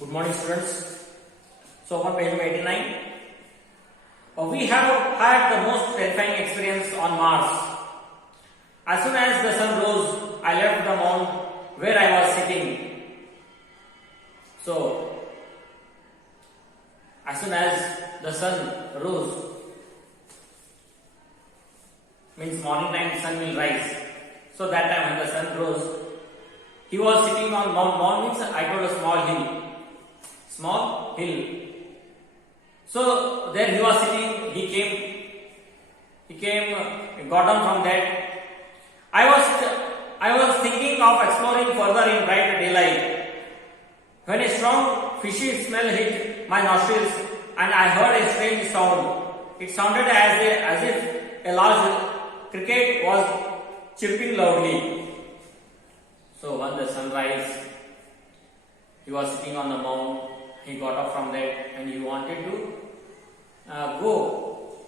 Good morning, students. So, on page 89, we have had the most terrifying experience on Mars. As soon as the sun rose, I left the mound where I was sitting. So, as soon as the sun rose, means morning time sun will rise. So, that time when the sun rose, he was sitting on Mount means I told a small hill. Small hill. So there he was sitting, he came, got down from that. I was thinking of exploring further in bright daylight when a strong fishy smell hit my nostrils and I heard a strange sound. It sounded as if a large cricket was chirping loudly. So when the sunrise, he was sitting on the mound. He got up from that and he wanted to go,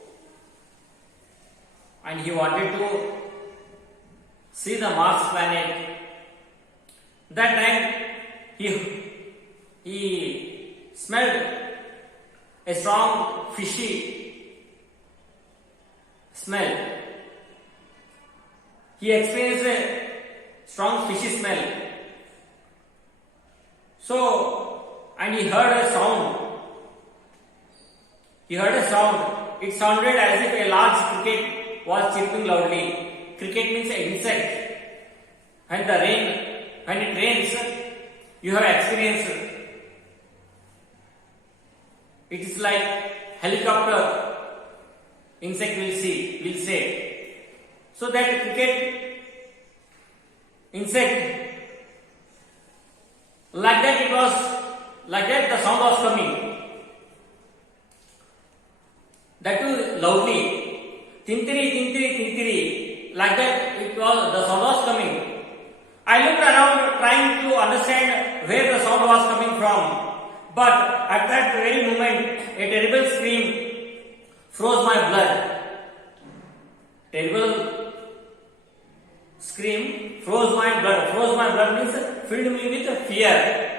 and he wanted to see the Mars planet. That time he smelled a strong fishy smell. He experienced a strong fishy smell. And he heard a sound. It sounded as if a large cricket was chirping loudly. Cricket means an insect. When it rains, you have experienced. It is like helicopter. Insect will say. So that cricket, insect, like that the sound was coming. That too loudly. Tintiri, tintiri, tintiri. Like that the sound was coming. I looked around trying to understand where the sound was coming from. But at that very moment, a terrible scream froze my blood. Terrible scream froze my blood. Froze my blood means filled me with fear.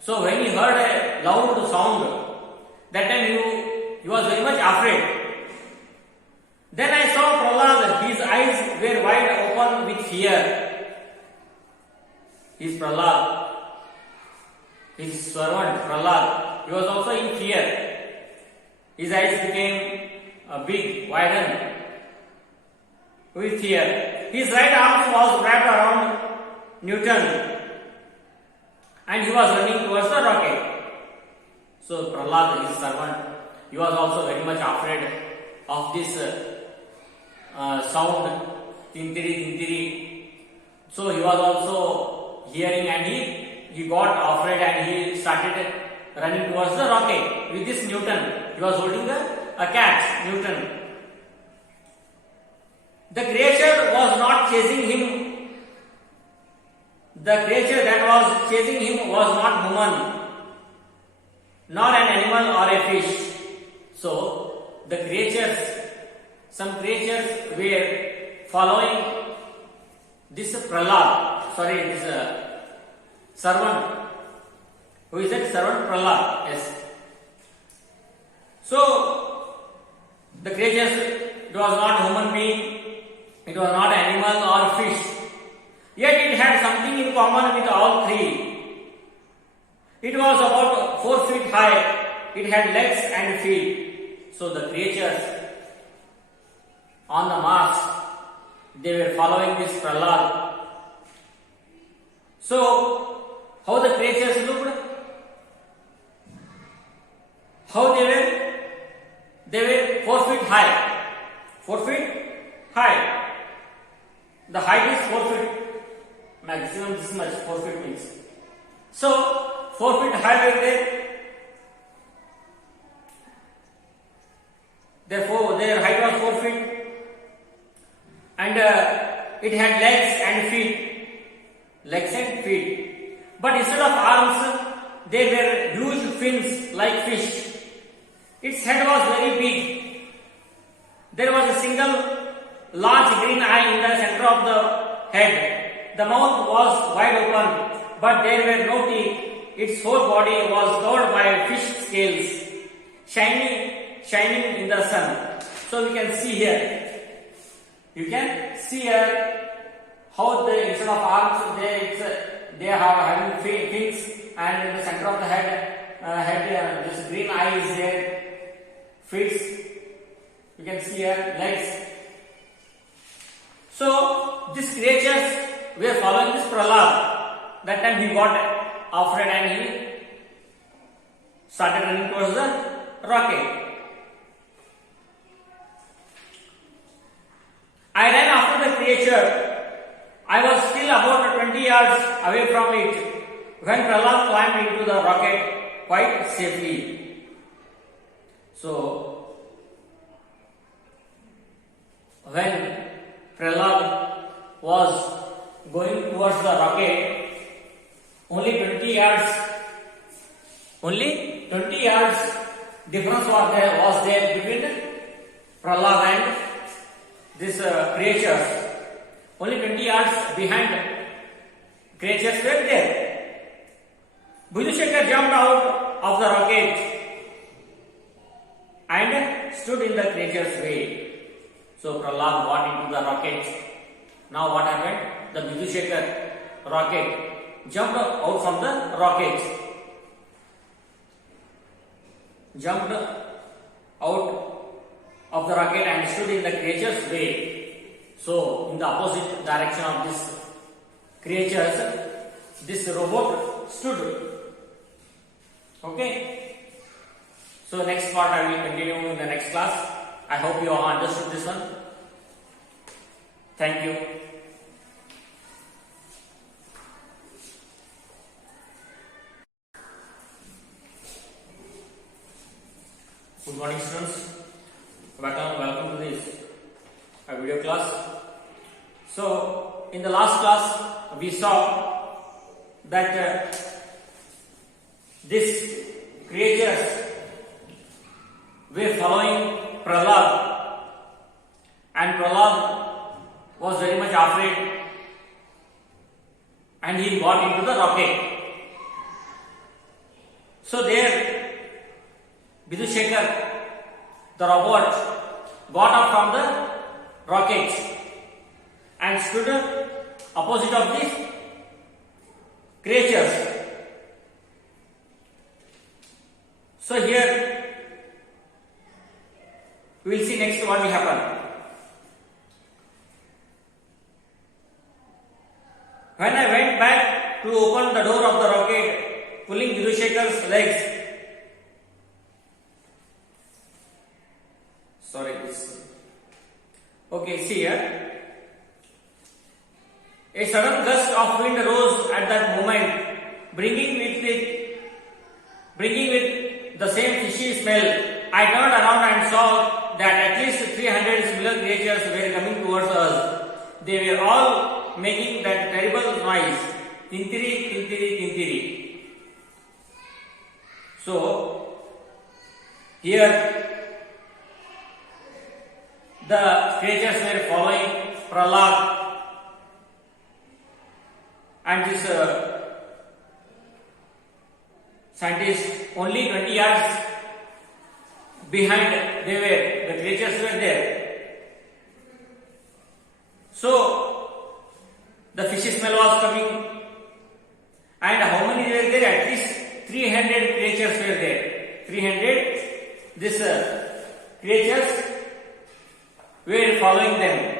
So when he heard a loud sound, that time he was very much afraid. Then I saw Prahlad, his eyes were wide open with fear. His Prahlad, his servant Prahlad, he was also in fear. His eyes became big, widened with fear. His right arm was wrapped around Newton and he was running towards the rocket. So Prahlad, his servant, he was also very much afraid of this sound, tintiri, tintiri. So he was also hearing and he got afraid and he started running towards the rocket with this Newton. He was holding a cat, Newton. The creature was not chasing him. The creature that was chasing him was not human, nor an animal or a fish. So, some creatures were following this servant. Who is that servant? Prahlad. Yes. So, the creatures, it was not human being, it was not animal or fish. Yet it had something in common with all three. It was about 4 feet high. It had legs and feet. So the creatures on the Mars, they were following this Prahlad. So how the creatures looked? How they were? They were 4 feet high. 4 feet high. The height is 4 feet. Maximum this much, 4 feet means. So, 4 feet high were there. Therefore, their height was 4 feet. And it had legs and feet. Legs and feet. But instead of arms, there were huge fins like fish. Its head was very big. There was a single large green eye in the center of the head. The mouth was wide open, but there were no teeth. its whole body was covered by fish scales, shining in the sun. So we can see here. You can see here how they, instead of arms, they are having fins, and in the center of the head, this green eye is there. Feet, you can see here, legs. So these creatures were following this Prahlad. That time he got afraid and he started running towards the rocket. I ran after the creature. I was still about 20 yards away from it when Prahlad climbed into the rocket quite safely. So, when Prahlad was going towards the rocket, only 20 yards difference was there between Prahlad and this creatures. Only 20 yards behind creatures were there. Vidushekhar jumped out of the rocket and stood in the creature's way. So Prahlad got into the rocket. Now what happened? The Vidushekhar rocket jumped out from the rocket. Jumped out of the rocket and stood in the creature's way. So in the opposite direction of this creatures, this robot stood. Okay. So next part I will continue in the next class. I hope you all understood this one. Thank you. Good morning, students. Welcome to this video class. So in the last class we saw that these creatures were following Prahlad, and Prahlad was very much afraid and he got into the rocket. So there Vidushekhar, the robot, got up from the rocket and stood opposite of these creatures. So here we will see next what will happen. When I went back to open the door of the rocket, pulling Vidushekar's legs, see here. A sudden gust of wind rose at that moment, bringing with the same fishy smell. I turned around and saw that at least 300 similar creatures were coming towards us. They were all making that terrible noise, tintiri, tintiri, tintiri. So, here the creatures were following Prahlad, and this scientist only 20 yards behind the creatures were there. So the fishy smell was coming, and how many were there? At least 300 creatures were there. 300 creatures were following them.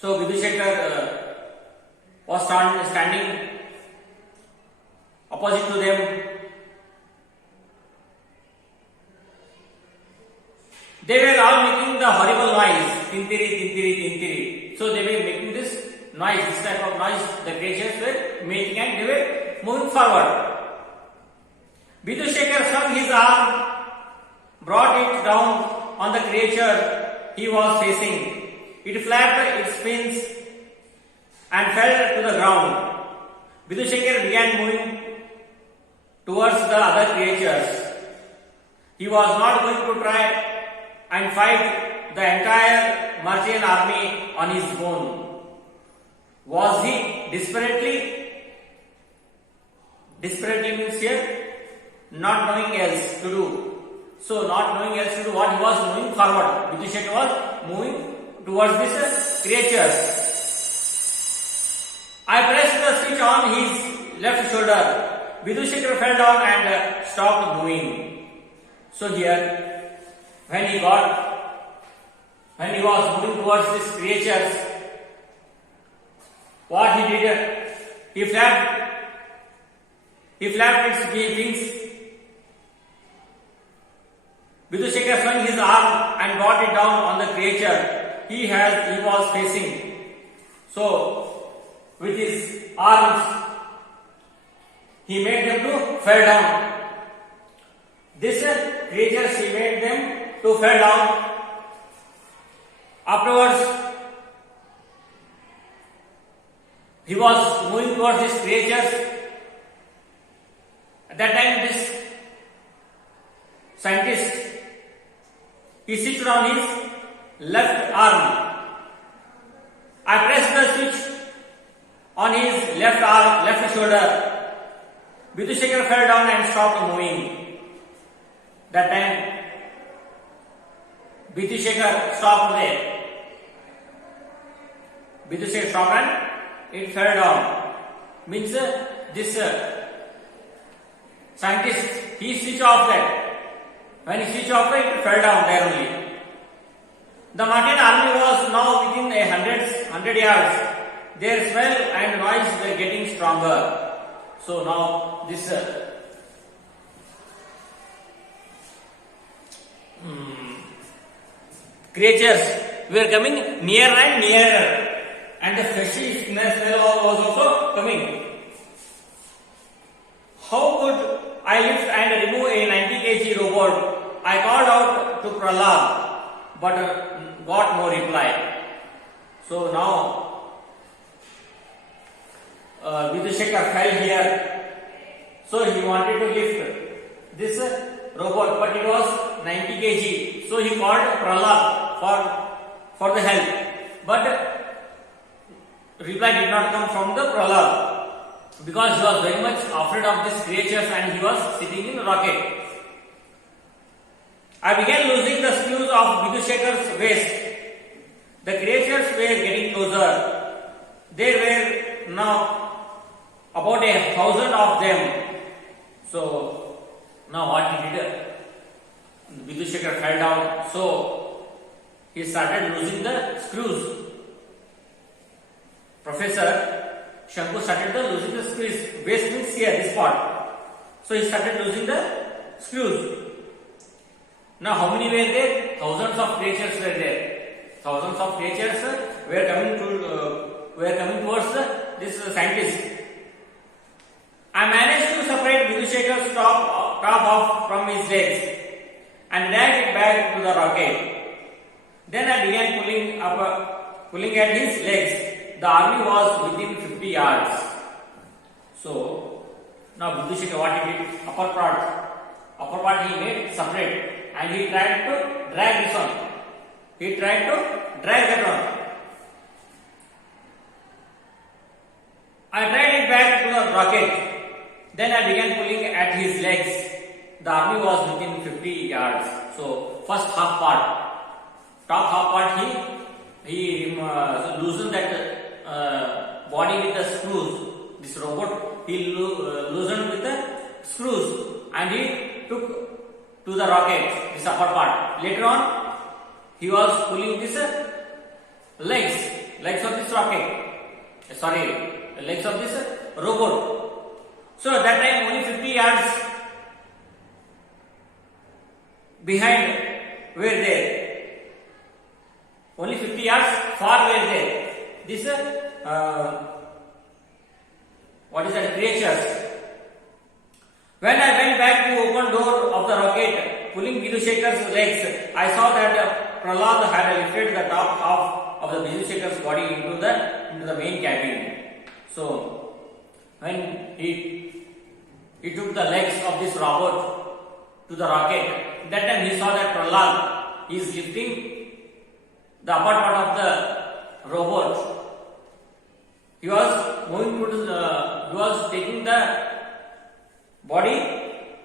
So Vidushekhar was standing opposite to them. They were all making the horrible noise, tintiri, tintiri, tintiri. So they were making this noise, this type of noise the creatures were making, and they were moving forward. Vidushekhar swung his arm, brought it down on the creature he was facing. It flapped its fins and fell to the ground. Vidushekhar began moving towards the other creatures. He was not going to try and fight the entire Martian army on his own. Was he desperately Desperately means here not knowing else to do. So not knowing else to do, what he was moving forward. Vidhu Shekhar was moving towards this creatures. I pressed the switch on his left shoulder. Vidhu Shekhar fell down and stopped moving. So here, when he was moving towards these creatures, what he did, he flapped its wings. Vidhu Shekhar swung his arm and brought it down on the creature he was facing. So, with his arms, he made them to fall down. This creatures, he made them to fall down. Afterwards, he was moving towards these creatures. At that time, this scientist, he switched on his left arm. I pressed the switch on his left arm, left shoulder. Vidhu Shekhar fell down and stopped moving. That time, Vidhu Shekhar stopped there. Vidhu Shekhar stopped and it fell down. Means this scientist, he switched off that. When he switched off it fell down there only. The Martian army was now within 100 yards. Their smell and noise were getting stronger. So now this creatures were coming nearer and nearer, and the fleshy smell was also coming. How could I lift and remove a 90 kg robot? I called out to Prahlad, but got no reply. So now Vidhu Shekhar fell here. So he wanted to lift this robot, but it was 90 kg. So he called Prahlad for the help. But reply did not come from the Prahlad, because he was very much afraid of these creatures and he was sitting in a rocket. I began losing the screws of Vidhu Shekhar's waist. The creatures were getting closer. There were now about 1,000 of them. So now what he did? Vidhu Shekhar fell down. So he started losing the screws. Professor Shanku started losing the screws. Waist means here, this part. So he started losing the screws. Now how many were there? Thousands of creatures were there. Thousands of creatures were coming towards this scientist. I managed to separate Vidhu Shekhar's top off from his legs and drag it back to the rocket. Then I began pulling at his legs. The army was within 50 yards. So now Vidhu Shekhar, what he did? Upper part he made separate, and he tried to drag this one. He tried to drag that one. I dragged it back to the rocket. Then I began pulling at his legs. The army was within 50 yards. So first half part, top half part, he loosened that body with the screws. This robot, he loosened with the screws, and he took to the rocket, this upper part. Later on, he was pulling this legs of this rocket. Legs of this robot. So at that time, only 50 yards behind were there. Only 50 yards far were there. This what is that? Creatures. When I went back to open door of the rocket, pulling Vidhu Shekhar's legs, I saw that Prahlad had lifted the top half of the Vidhu Shekhar's body into the main cabin. So when he took the legs of this robot to the rocket, that time he saw that Prahlad is lifting the upper part of the robot. He was moving to he was taking the body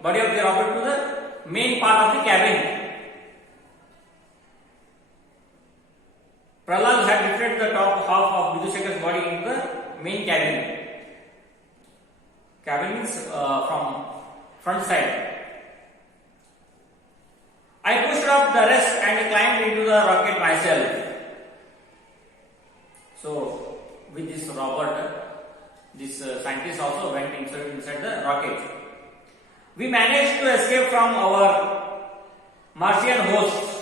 of the rocket to the main part of the cabin. Prahlad had lifted the top half of Vidushekar's body into the main cabin. Cabin means from front side. I pushed up the rest and climbed into the rocket myself. So, with this Robert, this scientist also went inside the rocket. We managed to escape from our Martian hosts.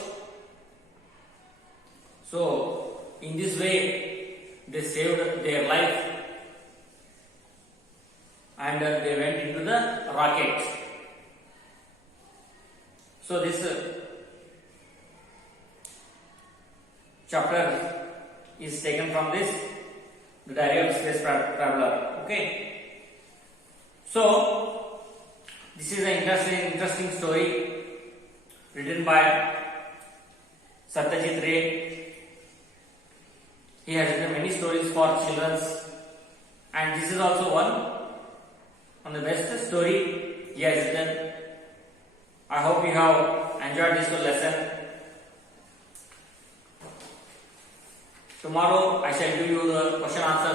So, in this way, they saved their life and they went into the rocket. So, this chapter is taken from this, the Diary of Space Traveler. Okay. So, this is an interesting story written by Satyajit Ray. He has written many stories for children, and this is also one of the best story he has written. I hope you have enjoyed this lesson. Tomorrow I shall give you the question answer